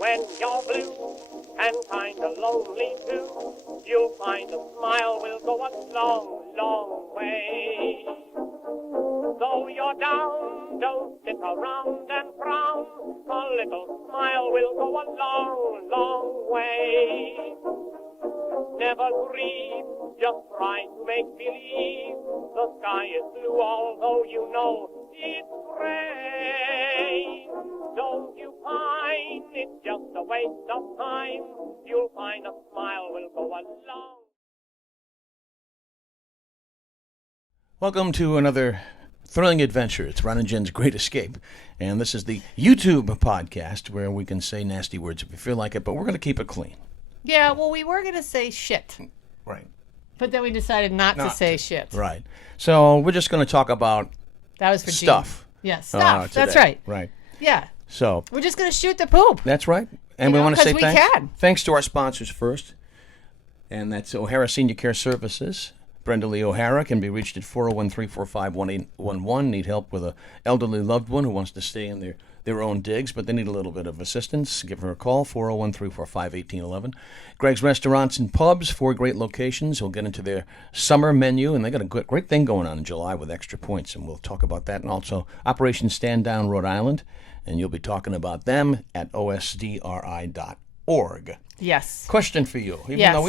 When you're blue and kinda lonely too, you'll find a smile will go a long, long way. Though you're down, don't sit around and frown. A little smile will go a long, long way. Never grieve, just try to make believe the sky is blue, although you know it's gray. Don't you pine, it's just a waste of time. You'll find a smile will go a long. Welcome to another thrilling adventure. It's Ron and Jen's Great Escape. And this is the YouTube podcast where we can say nasty words if we feel like it, but we're going to keep it clean. Yeah, well, we were going to say shit. Right. But then we decided not to say shit. Right. So we're just going to talk about That was for stuff. Gene. Yeah, stuff. That's today. right. Right. Yeah. So We're just going to shoot the poop. that's right. And You we know, want to say 'cause we thanks. can. Thanks to our sponsors first. And that's O'Hara Senior Care Services. Brenda Lee O'Hara can be reached at 401-345-1811. Need help with an elderly loved one who wants to stay in their own digs, but they need a little bit of assistance. Give her a call, 401-345-1811. Greg's Restaurants and Pubs, 4 great locations. We'll get into their summer menu, and they got a great thing going on in July with extra points, and we'll talk about that. And also Operation Stand Down Rhode Island, and you'll be talking about them at osdri.org. Yes. Question for you. Even Yes. though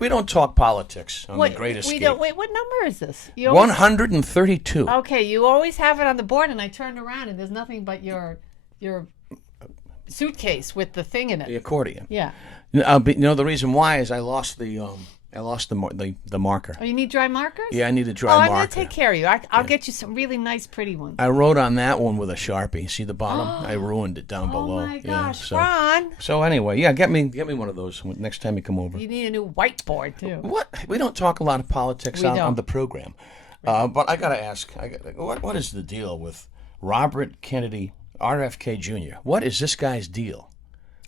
we don't talk politics on the Great Escape. We don't. Wait, what number is this? You always, 132. Okay, you always have it on the board, and I turned around, and there's nothing but your suitcase with the thing in it. The accordion. Yeah. The reason why is I lost the marker. Oh, you need dry markers? Yeah, I need a dry I'm marker. going to take care of you. I'll get you some really nice, pretty ones. I wrote on that one with a Sharpie. See the bottom? I ruined it down below. Oh, my gosh. so, Ron. So anyway, yeah, get me one of those next time you come over. You need a new whiteboard, too. What? We don't talk a lot of politics We on don't. the program. But I got to ask, what is the deal with Robert Kennedy, RFK Jr.? What is this guy's deal?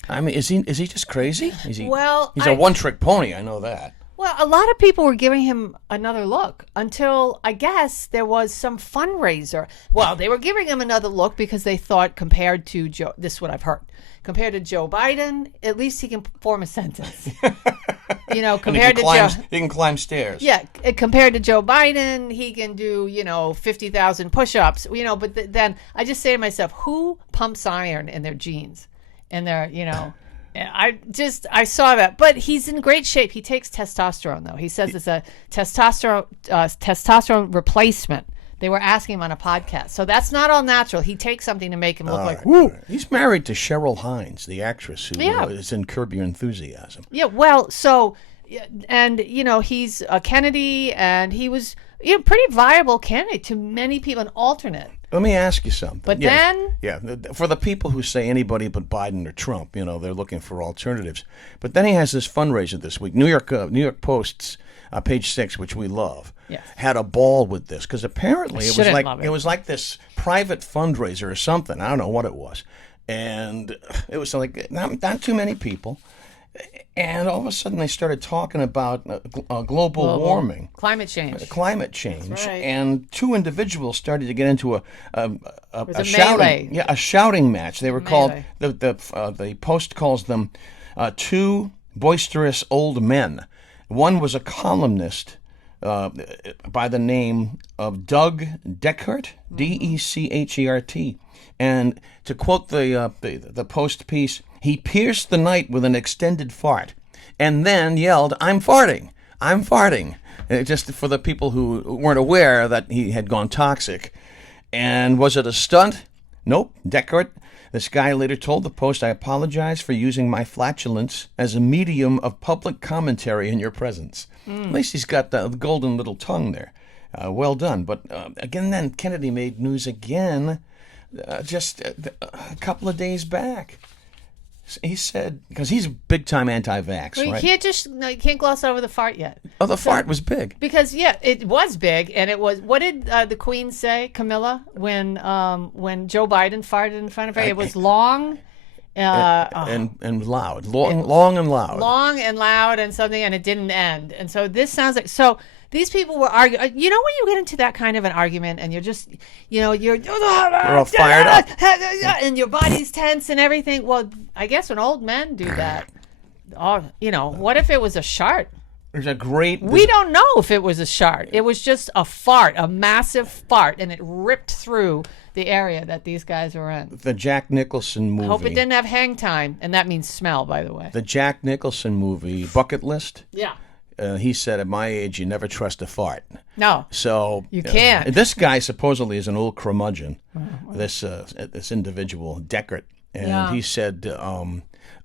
I mean, is he just crazy? He's a one-trick pony, I know that. Well, a lot of people were giving him another look until, I guess, there was some fundraiser. Well, they were giving him another look because they thought compared to Joe, this is what I've heard, compared to Joe Biden, at least he can form a sentence. Compared to Joe. He can climb stairs. Yeah, compared to Joe Biden, he can do, 50,000 push-ups, but then I just say to myself, who pumps iron in their jeans? And they're, I saw that, but he's in great shape. He takes testosterone, though. He says it's a testosterone replacement. They were asking him on a podcast, so that's not all natural. He takes something to make him look like. Woo. He's married to Cheryl Hines, the actress who is in Curb Your Enthusiasm. Yeah, well, so, and he's a Kennedy, and he was pretty viable candidate to many people, an alternate. Let me ask you something. But for the people who say anybody but Biden or Trump, they're looking for alternatives. But then he has this fundraiser this week. New York Post's page 6, which we love, had a ball with this because apparently it was like this private fundraiser or something. I don't know what it was, and it was like not too many people. And all of a sudden, they started talking about global warming, climate change, That's right. And 2 individuals started to get into a shouting match. They were called the Post calls them 2 boisterous old men. One was a columnist by the name of Doug Deckert, Dechert, and to quote the Post piece. He pierced the night with an extended fart and then yelled, "I'm farting! I'm farting!" Just for the people who weren't aware that he had gone toxic. And was it a stunt? Nope. Deckert, this guy later told the Post, "I apologize for using my flatulence as a medium of public commentary in your presence." At least he's got the golden little tongue there. Well done. But again, then Kennedy made news again just a couple of days back. He said, because he's big-time anti-vax, well, right? You can't gloss over the fart yet. Oh, the fart was big. Because, it was big, and it was, what did the Queen say, Camilla, when Joe Biden farted in front of her? It was long. And loud. Long and loud. Long and loud and something, and it didn't end. And so this sounds like, so These people were arguing. You know when you get into that kind of an argument and you're just, you're all fired up. And your body's tense and everything. Well, I guess when old men do that, what if it was a shart? There's a great... We don't know if it was a shart. It was just a fart, a massive fart, and it ripped through the area that these guys were in. The Jack Nicholson movie. I hope it didn't have hang time, and that means smell, by the way. The Jack Nicholson movie, Bucket List. Yeah. He said, at my age, you never trust a fart. No. So... You can't. This guy supposedly is an old curmudgeon, this individual, Deckard. And he said,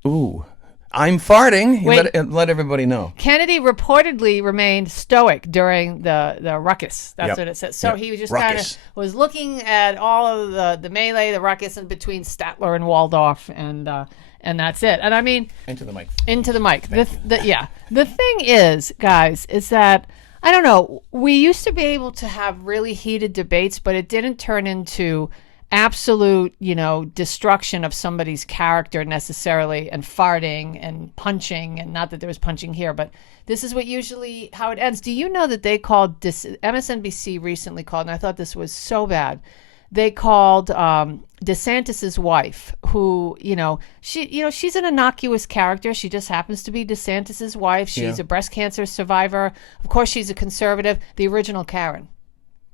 ooh... I'm farting. Let everybody know. Kennedy reportedly remained stoic during the ruckus. That's what it says. So he was just kind of was looking at all of the melee, the ruckus in between Statler and Waldorf, and that's it. And I mean, into the mic. The thing is, guys, is that I don't know. We used to be able to have really heated debates, but it didn't turn into absolute, destruction of somebody's character necessarily, and farting and punching, and not that there was punching here, but this is usually how it ends. Do you know that they called MSNBC recently called, and I thought this was so bad. They called DeSantis's wife, who, she's an innocuous character. She just happens to be DeSantis's wife. She's a breast cancer survivor. Of course, she's a conservative. The original Karen.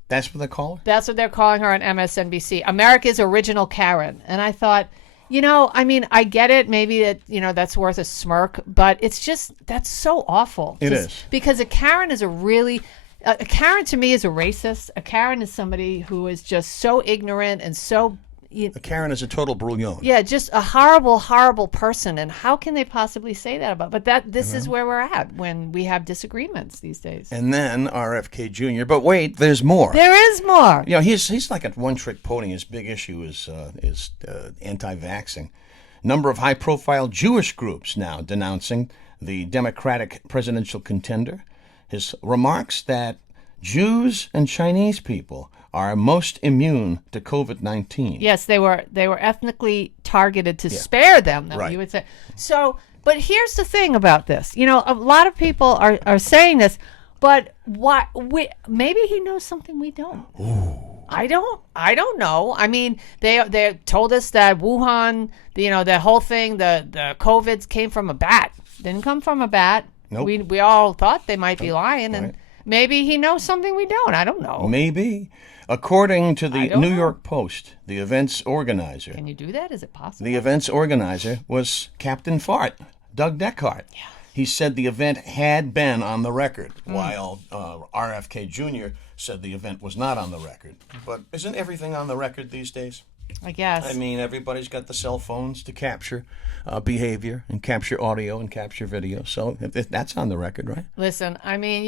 That's what they call her? That's what they're calling her on MSNBC. America's original Karen. And I thought, I get it. Maybe that's worth a smirk, but it's just, that's so awful. It is. Because a Karen is a Karen to me is a racist. A Karen is somebody who is just so ignorant and so... A Karen is a total brouillon. Yeah, just a horrible, horrible person. And how can they possibly say that about? But this is where we're at when we have disagreements these days. And then RFK Jr. But wait, there's more. There is more. He's like a one-trick pony. His big issue is anti-vaxxing. Number of high-profile Jewish groups now denouncing the Democratic presidential contender. His remarks that Jews and Chinese people are most immune to COVID-19. Yes, they were ethnically targeted to spare them, though, you would say. So, but here's the thing about this. A lot of people are saying this, but maybe he knows something we don't. Ooh. I don't know. I mean, they told us that Wuhan, the whole thing, the COVID came from a bat. Didn't come from a bat. Nope. We all thought they might be lying, and maybe he knows something we don't. I don't know. Maybe. According to the New York Post, the event's organizer... Can you do that? Is it possible? The event's organizer was Captain Fart, Doug Deckhart. Yeah. He said the event had been on the record, while RFK Jr. said the event was not on the record. But isn't everything on the record these days? I guess. I mean, everybody's got the cell phones to capture behavior and capture audio and capture video. So that's on the record, right? Listen, I mean,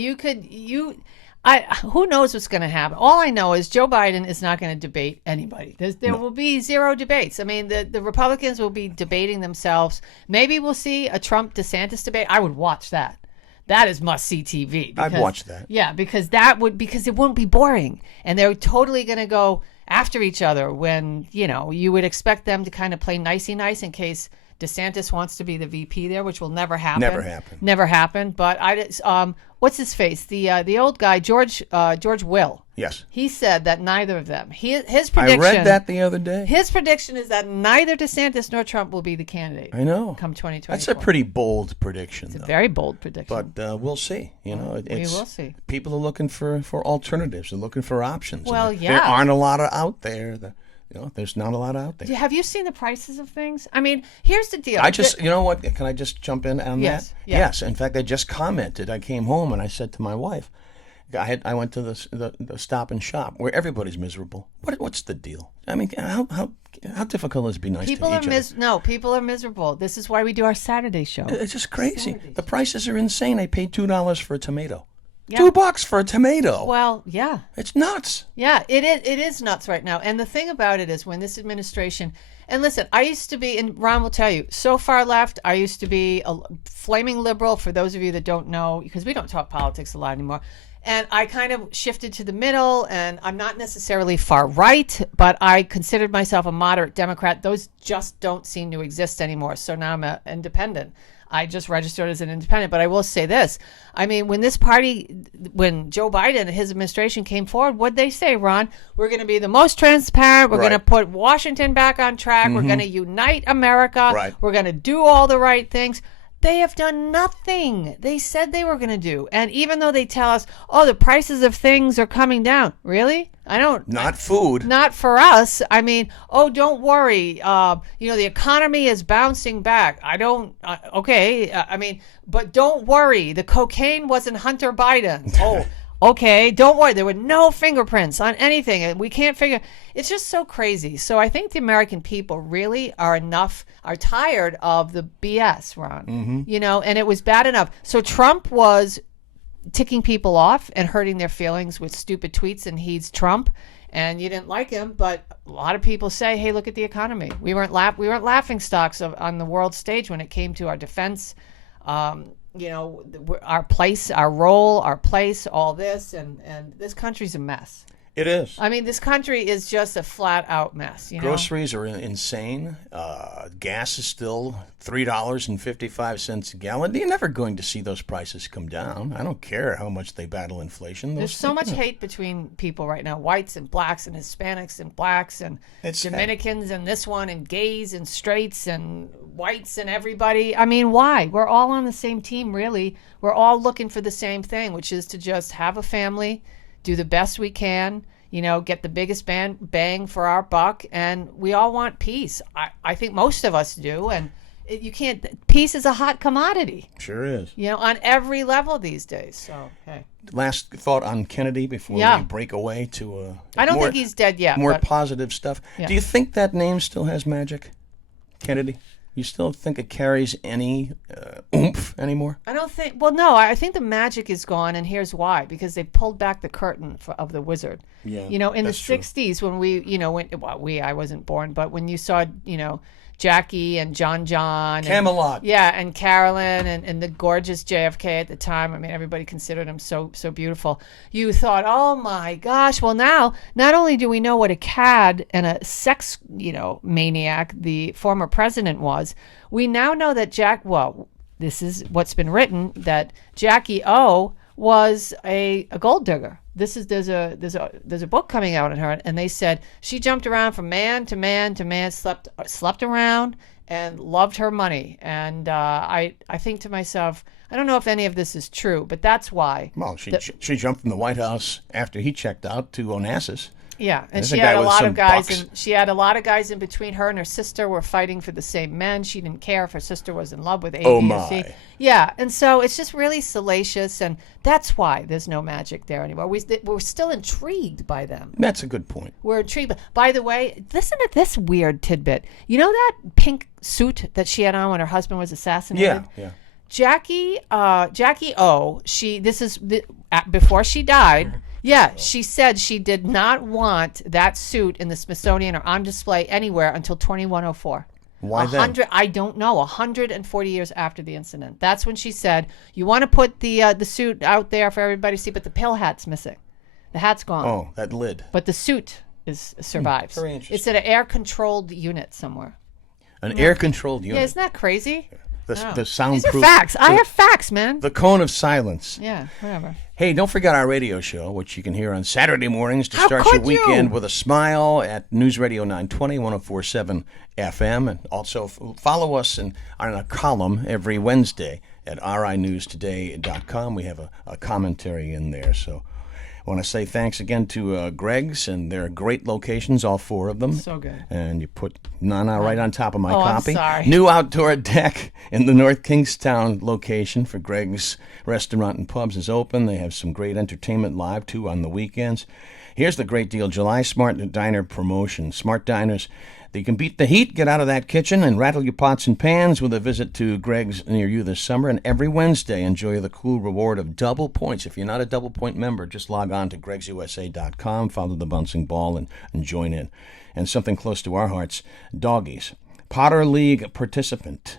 who knows what's going to happen? All I know is Joe Biden is not going to debate anybody. There will be zero debates. I mean, the Republicans will be debating themselves. Maybe we'll see a Trump-DeSantis debate. I would watch that. That is must-see TV. I'd watch that. Yeah, because it won't be boring. And they're totally going to go after each other when, you would expect them to kind of play nicey nice in case DeSantis wants to be the VP there, which will never happen. Never happen. But what's his face? The old guy, George Will. Yes. He said that neither of them. His prediction. I read that the other day. His prediction is that neither DeSantis nor Trump will be the candidate. I know. Come 2024. That's a pretty bold prediction. It's a very bold prediction. But we'll see. We will see. People are looking for alternatives. They're looking for options. Well, yeah. There aren't a lot out there. There's not a lot out there. Have you seen the prices of things? I mean, here's the deal. You know what? Can I just jump in on that? Yes. In fact, I just commented. I came home and I said to my wife, I went to the Stop and Shop where everybody's miserable. What's the deal? I mean, how difficult is it to be nice to each other? No, people are miserable. This is why we do our Saturday show. It's just crazy. The prices are insane. I paid $2 for a tomato. Yeah. $2 for a tomato. Well, yeah. It's nuts. Yeah, it is nuts right now. And the thing about it is when this administration, and listen, I used to be, and Ron will tell you, so far left, I used to be a flaming liberal, for those of you that don't know, because we don't talk politics a lot anymore. And I kind of shifted to the middle, and I'm not necessarily far right, but I considered myself a moderate Democrat. Those just don't seem to exist anymore. So now I'm an independent. I just registered as an independent. But I will say this. I mean, when Joe Biden and his administration came forward, what'd they say, Ron? We're going to be the most transparent. We're going to put Washington back on track. We're going to unite America. Right. We're going to do all the right things. They have done nothing they said they were going to do. And even though they tell us, oh, the prices of things are coming down. Really? Not food. Not for us. I mean, oh, don't worry. The economy is bouncing back. But don't worry. The cocaine wasn't Hunter Biden's. Oh, okay. Don't worry. There were no fingerprints on anything. And we can't figure. It's just so crazy. So I think the American people really are tired of the BS, Ron. And it was bad enough. So Trump was ticking people off and hurting their feelings with stupid tweets, and he's Trump, and you didn't like him. But a lot of people say, hey, look at the economy. We weren't laughing stocks on the world stage when it came to our defense, our place, our role, our place, all this, and this country's a mess. It is. I mean, this country is just a flat-out mess. Groceries are insane. Gas is still $3.55 a gallon. You're never going to see those prices come down. I don't care how much they battle inflation. There's so much hate between people right now, whites and blacks and Hispanics and blacks and Dominicans and this one and gays and straights and whites and everybody. I mean, why? We're all on the same team, really. We're all looking for the same thing, which is to just have a family, do the best we can, get the biggest bang for our buck, and we all want peace. I think most of us do, and peace is a hot commodity. Sure is. On every level these days. So, hey. Last thought on Kennedy before we break away to I don't think he's dead yet. More positive stuff. Yeah. Do you think that name still has magic, Kennedy? You still think it carries any oomph anymore? I don't think. Well, no. I think the magic is gone, and here's why: because they pulled back the curtain of the wizard. Yeah. In the '60s, when I wasn't born, but when you saw, Jackie and John, Camelot, and Carolyn and the gorgeous JFK at the time. I mean, everybody considered him so beautiful. You thought, oh my gosh! Well, now not only do we know what a cad and a sex, maniac the former president was, we now know that this is what's been written, that Jackie O was a gold digger. There's a book coming out on her, and they said she jumped around from man to man to man, slept around, and loved her money. And I think to myself, I don't know if any of this is true, but that's why. Well, she jumped from the White House after he checked out to Onassis. Yeah, and she had a lot of guys, and she had a lot of guys in between. Her and her sister were fighting for the same men. She didn't care if her sister was in love with A, B, or C. Yeah, and so it's just really salacious, and that's why there's no magic there anymore. We're still intrigued by them. That's a good point. We're intrigued. By the way, listen to this weird tidbit. You know that pink suit that she had on when her husband was assassinated? Yeah. Jackie O. Before she died. Yeah, she said she did not want that suit in the Smithsonian or on display anywhere until 2104. Why then? I don't know. 140 years after the incident. That's when she said, you want to put the suit out there for everybody to see, but the pill hat's missing. The hat's gone. Oh, that lid. But the suit survives. Very interesting. It's at an air-controlled unit somewhere. An air-controlled unit? Yeah, isn't that crazy? The soundproof. These are facts. I have facts, man. The cone of silence. Yeah, whatever. Hey, don't forget our radio show, which you can hear on Saturday mornings to start your weekend with a smile at News Radio 920, 104.7 FM. And also follow us on a column every Wednesday at rinewstoday.com. We have a commentary in there. So I want to say thanks again to Greg's, and they're great locations, all four of them. So good. And you put Nana right on top of my copy. I'm sorry. New outdoor deck in the North Kingstown location for Greg's Restaurant and Pubs is open. They have some great entertainment live, too, on the weekends. Here's the great deal. July Smart Diner promotion. Smart Diners. You can beat the heat, get out of that kitchen, and rattle your pots and pans with a visit to Greg's near you this summer. And every Wednesday, enjoy the cool reward of double points. If you're not a Double Point member, just log on to gregsusa.com, follow the bouncing ball, and join in. And something close to our hearts, doggies. Potter League participant.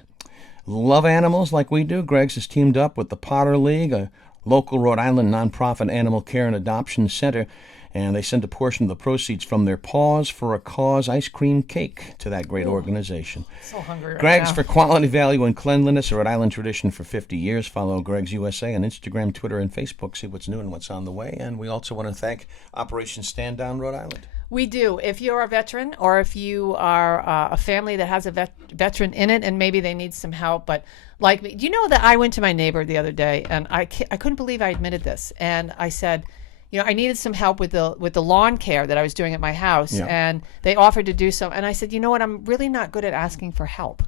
Love animals like we do? Greg's has teamed up with the Potter League, a local Rhode Island nonprofit animal care and adoption center. And they send a portion of the proceeds from their Paws for a Cause ice cream cake to that great organization. So hungry right Greg's now. for quality, value, and cleanliness, a Rhode Island tradition for 50 years. Follow Greg's USA on Instagram, Twitter, and Facebook. See what's new and what's on the way. And we also want to thank Operation Stand Down Rhode Island. We do. If you're a veteran or if you are a family that has a veteran in it and maybe they need some help, but like me, do you know that I went to my neighbor the other day and I couldn't believe I admitted this. And I said, I needed some help with the lawn care that I was doing at my house, and they offered to do so. And I said, you know what? I'm really not good at asking for help.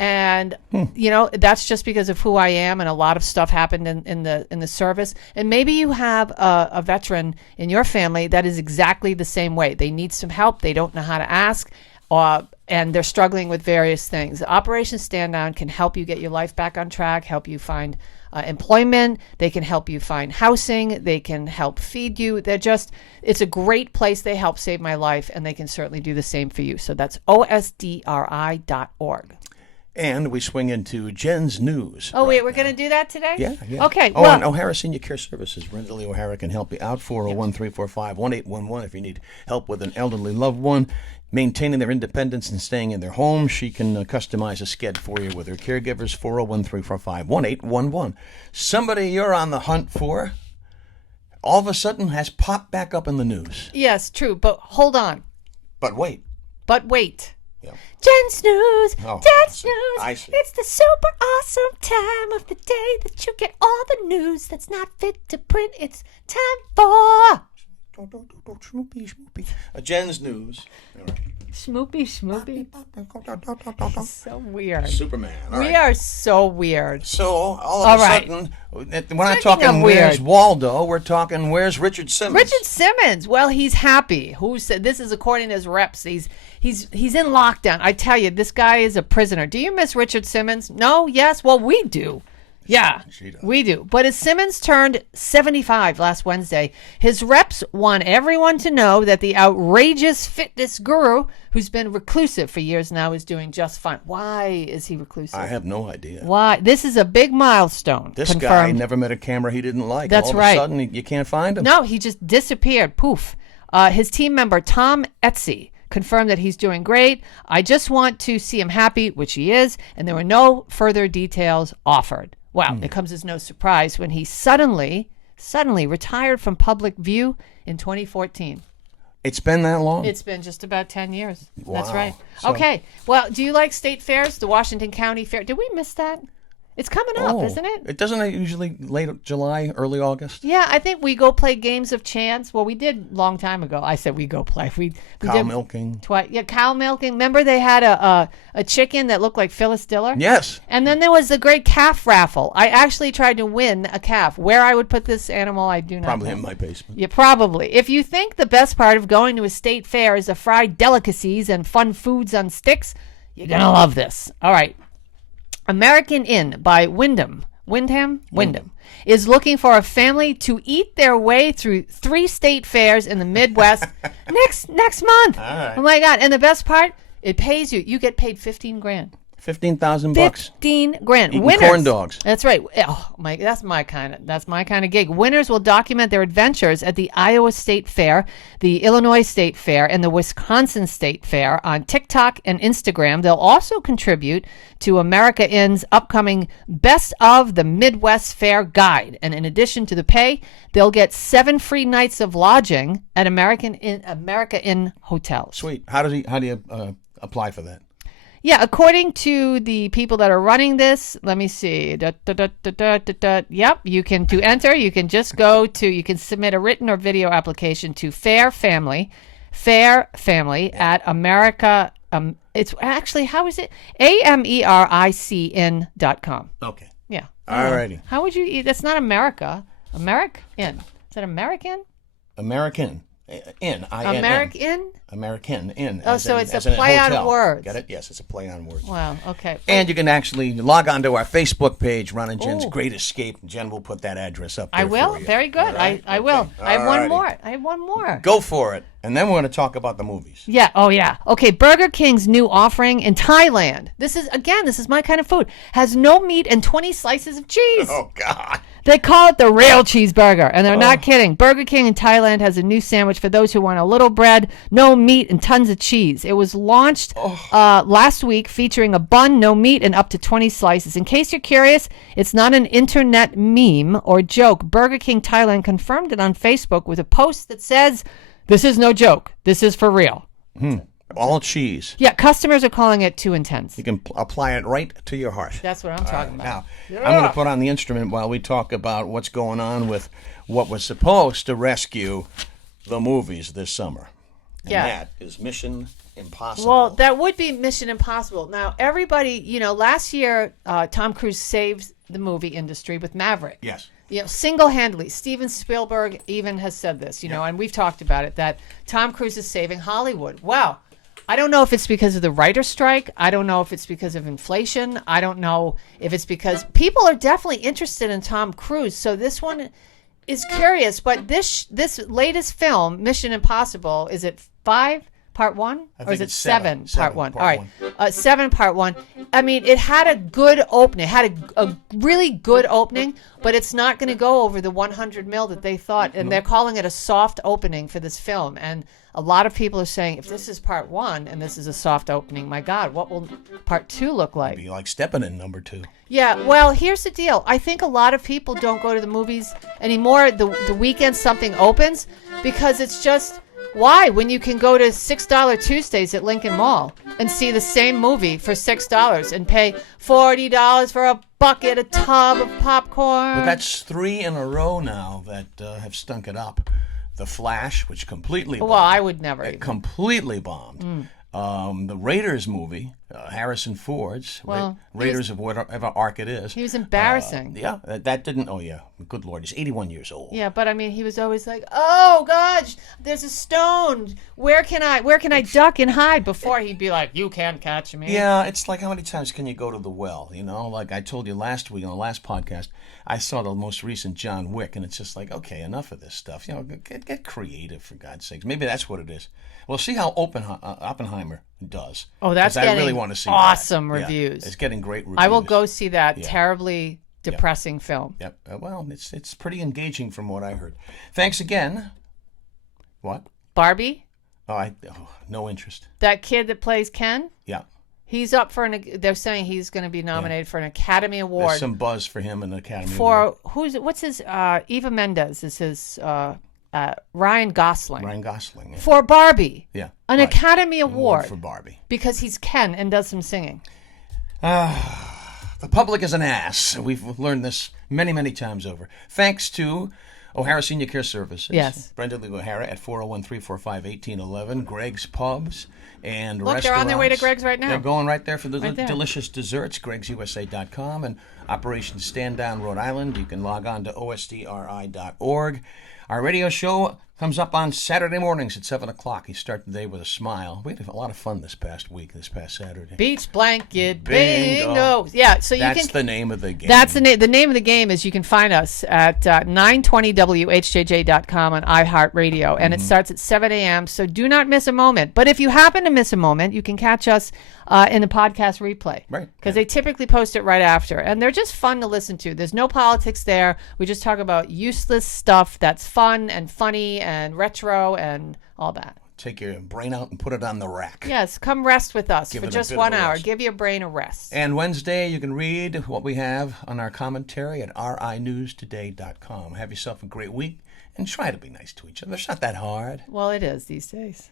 And that's just because of who I am, and a lot of stuff happened in the service. And maybe you have a veteran in your family that is exactly the same way. They need some help. They don't know how to ask, and they're struggling with various things. Operation Stand Down can help you get your life back on track, help you find employment. They can help you find housing. They can help feed you. It's a great place. They help save my life, and they can certainly do the same for you. So that's osdri.org. And we swing into Jen's news. Oh, wait, we're going to do that today? Yeah. Okay. Oh, and O'Hara Senior Care Services. Brenda Lee O'Hara can help you out. 401-345-1811 if you need help with an elderly loved one maintaining their independence and staying in their home. She can customize a sked for you with her caregivers. 401-345-1811. Somebody you're on the hunt for all of a sudden has popped back up in the news. Yes, true. But hold on. But wait. Yeah. Jen's News. Jen's News. I see. It's the super awesome time of the day that you get all the news that's not fit to print. It's time for Schmoopy. Jen's News. All right. Schmoopy. So weird. Superman. All We right. are so weird. So all of a sudden, we're not talking where's Waldo. We're talking where's Richard Simmons. Richard Simmons. Well, he's happy. Who said this is according to his reps? He's in lockdown. I tell you, this guy is a prisoner. Do you miss Richard Simmons? No? Yes? Well, we do. Yeah, we do. But as Simmons turned 75 last Wednesday, his reps want everyone to know that the outrageous fitness guru, who's been reclusive for years now, is doing just fine. Why is he reclusive? I have no idea. Why? This is a big milestone. This confirmed. guy never met a camera he didn't like. That's all of right. a sudden, you can't find him. No, he just disappeared. Poof. His team member, Tom Etsy, confirmed that he's doing great. I just want to see him happy, which he is, and there were no further details offered. Wow, it comes as no surprise when he suddenly retired from public view in 2014. It's been that long? It's been just about 10 years. Wow. That's right. So- Okay, well, do you like state fairs? The Washington County Fair. Did we miss that? It's coming up, isn't it? Doesn't it usually late July, early August? Yeah, I think we go play games of chance. Well, we did a long time ago. I said we go play. We Cow did milking. Yeah, cow milking. Remember they had a chicken that looked like Phyllis Diller? Yes. And then there was the great calf raffle. I actually tried to win a calf. Where I would put this animal, I do not Probably know. in my basement. Yeah, probably. If you think the best part of going to a state fair is the fried delicacies and fun foods on sticks, you're going to love this. All right. American Inn by Wyndham is looking for a family to eat their way through 3 state fairs in the Midwest next month. All right. Oh my God. And the best part, it pays you. You get paid $15,000. $15,000. $15,000. Eating Winners. corn dogs. That's right. Oh my, that's my kind of gig. Winners will document their adventures at the Iowa State Fair, the Illinois State Fair, and the Wisconsin State Fair on TikTok and Instagram. They'll also contribute to America Inn's upcoming Best of the Midwest Fair guide. And in addition to the pay, they'll get 7 free nights of lodging at America Inn hotels. Sweet. How do you apply for that? Yeah, according to the people that are running this, let me see. Yep, you can just go to, you can submit a written or video application to Fair Family at America. It's actually, how is it? AMERICN.com. Okay. Yeah. All righty. How would you? That's not America. American. Is that American? American. Inn. American? American Inn. Oh, so it's a play on words. Get it? Yes, it's a play on words. Wow. Okay. And you can actually log on to our Facebook page, Ron and Jen's Great Escape. Jen will put that address up there I will. for you. Very good. Right? I will. Okay. I have one Alrighty. more. I have one more. Go for it. And then we're going to talk about the movies. Yeah. Oh, yeah. Okay. Burger King's new offering in Thailand. This is my kind of food. Has no meat and 20 slices of cheese. Oh, God. They call it the real cheeseburger, and they're not kidding. Burger King in Thailand has a new sandwich for those who want a little bread, no meat, and tons of cheese. It was launched last week, featuring a bun, no meat, and up to 20 slices. In case you're curious, it's not an internet meme or joke. Burger King Thailand confirmed it on Facebook with a post that says, "This is no joke. This is for real." All cheese. Yeah, customers are calling it too intense. You can apply it right to your heart. That's what I'm talking about. Now, I'm going to put on the instrument while we talk about what's going on with what was supposed to rescue the movies this summer. And that is Mission Impossible. Well, that would be Mission Impossible. Now, everybody, last year, Tom Cruise saved the movie industry with Maverick. Yes. Single-handedly. Steven Spielberg even has said this, and we've talked about it, that Tom Cruise is saving Hollywood. Wow. I don't know if it's because of the writer's strike. I don't know if it's because of inflation. I don't know if it's because people are definitely interested in Tom Cruise. So this one is curious. But this latest film, Mission Impossible, is it 5? Part 1? Or is it 7? Part 1. All right. 7 part 1. I mean, it had a good opening. It had a really good opening, but it's not going to go over the 100 mil that they thought. And they're calling it a soft opening for this film. And a lot of people are saying, if this is part 1 and this is a soft opening, my God, what will part 2 look like? It'd be like stepping in number 2. Yeah, well, here's the deal. I think a lot of people don't go to the movies anymore the weekend something opens because it's just... Why? When you can go to $6 Tuesdays at Lincoln Mall and see the same movie for $6 and pay $40 for a bucket, a tub of popcorn. But that's 3 in a row now that have stunk it up. The Flash, which completely bombed. Well, I would never. It completely bombed. The Raiders movie, Harrison Ford's Raiders of whatever arc it is. He was embarrassing. That didn't. Oh yeah, good Lord, he's 81 years old. Yeah, but I mean, he was always like, "Oh gosh, there's a stone. Where can I duck and hide?" Before he'd be like, "You can't catch me." Yeah, it's like how many times can you go to the well? Like I told you last week on the last podcast, I saw the most recent John Wick, and it's just like, okay, enough of this stuff. Get creative for God's sakes. Maybe that's what it is. We'll see how Oppenheimer does. Oh, that's getting I really want to see awesome that. reviews. Yeah, it's getting great reviews. I will go see that terribly depressing film. Yep. Well, it's pretty engaging from what I heard. Thanks again. What? Barbie? No interest. That kid that plays Ken? Yeah. He's up for they're saying he's going to be nominated for an Academy Award. There's some buzz for him in the Academy Award. What's his, Eva Mendes is his, Ryan Gosling. Ryan Gosling. Yeah. For Barbie. Yeah. An Academy Award. For Barbie. Because he's Ken and does some singing. The public is an ass. We've learned this many, many times over. Thanks to O'Hara Senior Care Services. Yes. Brenda Lee O'Hara at 401-345-1811. Greg's Pubs and Look, Restaurants. they're on their way to Greg's right now. They're going right there for the delicious desserts. Greg'sUSA.com and Operation Stand Down Rhode Island. You can log on to osdri.org. Our radio show comes up on Saturday mornings at 7 o'clock. You start the day with a smile. We had a lot of fun this past Saturday. Beach blanket bingo. Yeah, so That's the name of the game. That's the name of the game is you can find us at 920whjj.com on iHeartRadio, and it starts at 7 a.m., so do not miss a moment. But if you happen to miss a moment, you can catch us in the podcast replay. Right. Because they typically post it right after, and they're just fun to listen to. There's no politics there. We just talk about useless stuff that's fun and funny and retro and all that. Take your brain out and put it on the rack. Yes, come rest with us for just 1 hour. Rest. Give your brain a rest. And Wednesday, you can read what we have on our commentary at rinewstoday.com. Have yourself a great week and try to be nice to each other. It's not that hard. Well, it is these days.